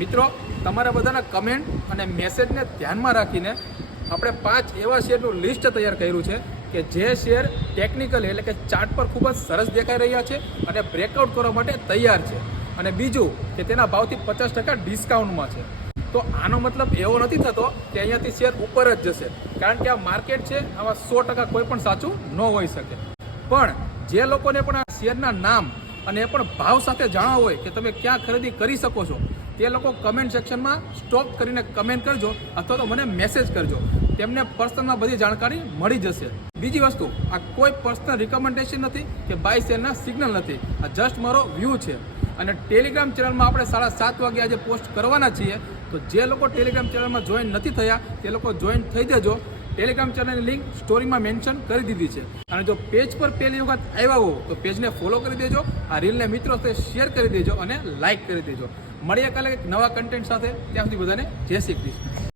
મિત્રો, તમારા બધાના કમેન્ટ અને મેસેજને ધ્યાનમાં રાખીને આપણે 5 એવા શેરનું લિસ્ટ તૈયાર કર્યું છે કે જે શેર ટેકનિકલ એટલે કે ચાર્ટ પર ખૂબ જ સરસ દેખાઈ રહ્યા છે અને બ્રેકઆઉટ કરવા માટે તૈયાર છે. અને બીજું કે તેના ભાવથી 50% ડિસ્કાઉન્ટમાં છે. તો આનો મતલબ એવો નથી થતો કે અહીંયાથી શેર ઉપર જ જશે, કારણ કે આ માર્કેટ છે, આમાં 100% કોઈ પણ સાચું ન હોઈ શકે. પણ જે લોકોને પણ આ શેરના નામ અને એ પણ ભાવ સાથે જાણવા હોય કે તમે ક્યાં ખરીદી કરી શકો છો, તે લોકો કમેન્ટ સેક્શનમાં સ્ટોપ કરીને કમેન્ટ કરજો અથવા તો મને મેસેજ કરજો. તેમને પર્સનલમાં બધી જાણકારી મળી જશે. બીજી વસ્તુ, આ કોઈ પર્સનલ રિકમેન્ડેશન નથી કે બાય શેરના સિગ્નલ નથી. આ જસ્ટ મારો વ્યૂ છે. અને ટેલિગ્રામ ચેનલમાં આપણે 7:30 વાગે આજે પોસ્ટ કરવાના છીએ. તો જે લોકો ટેલિગ્રામ ચેનલમાં જોઈન નથી થયા તે લોકો જોઈન થઈ જજો. ટેલિગ્રામ ચેનલની લિંક સ્ટોરીમાં મેન્શન કરી દીધી છે. અને જો પેજ પર પહેલી વખત આવ્યા હો તો પેજને ફોલો કરી દેજો, આ રીલને મિત્રો સાથે શેર કરી દેજો અને લાઇક કરી દેજો. મળીએ કાલે એક નવા કન્ટેન્ટ સાથે. ત્યાં સુધી બધાને જય શ્રી કૃષ્ણ.